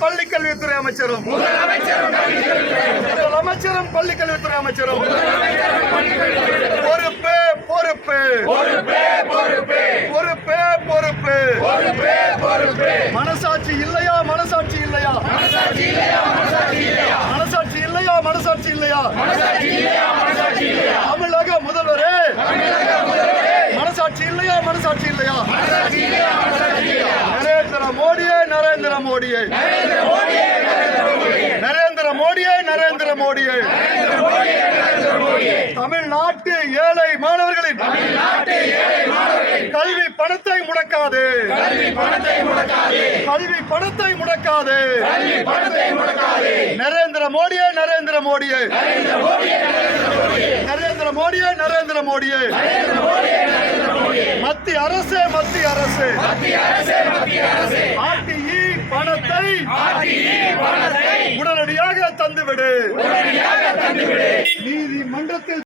பள்ளிக்கல்வித்துறை அமைச்சரும் முதலமைச்சரும் பள்ளிக்கல்வித்துறை அமைச்சரும் பொறுப்பு பொறுப்பு பொறுப்பு பொறுப்பு மனசாட்சி இல்லையா மனசாட்சி இல்லையா மனசாட்சி இல்லையா மனசாட்சி இல்லையா தமிழக முதல்வரே மனசாட்சி இல்லையா மனசாட்சி இல்லையா நரேந்திர மோடியே நரேந்திர மோடியே நரேந்திர மோடியே நரேந்திர மோடியே தமிழ்நாட்டு ஏழை மாணவர்களின் கல்வி பணத்தை முடக்காது கல்வி பணத்தை முடக்காது நரேந்திர மோடியே நரேந்திர மோடியே நரேந்திர மோடியே நரேந்திர மோடியே மத்திய அரசு மத்திய அரசு ஆர்டிஇ பணத்தை உடனடியாக தந்துவிடு நீதிமன்றத்தில்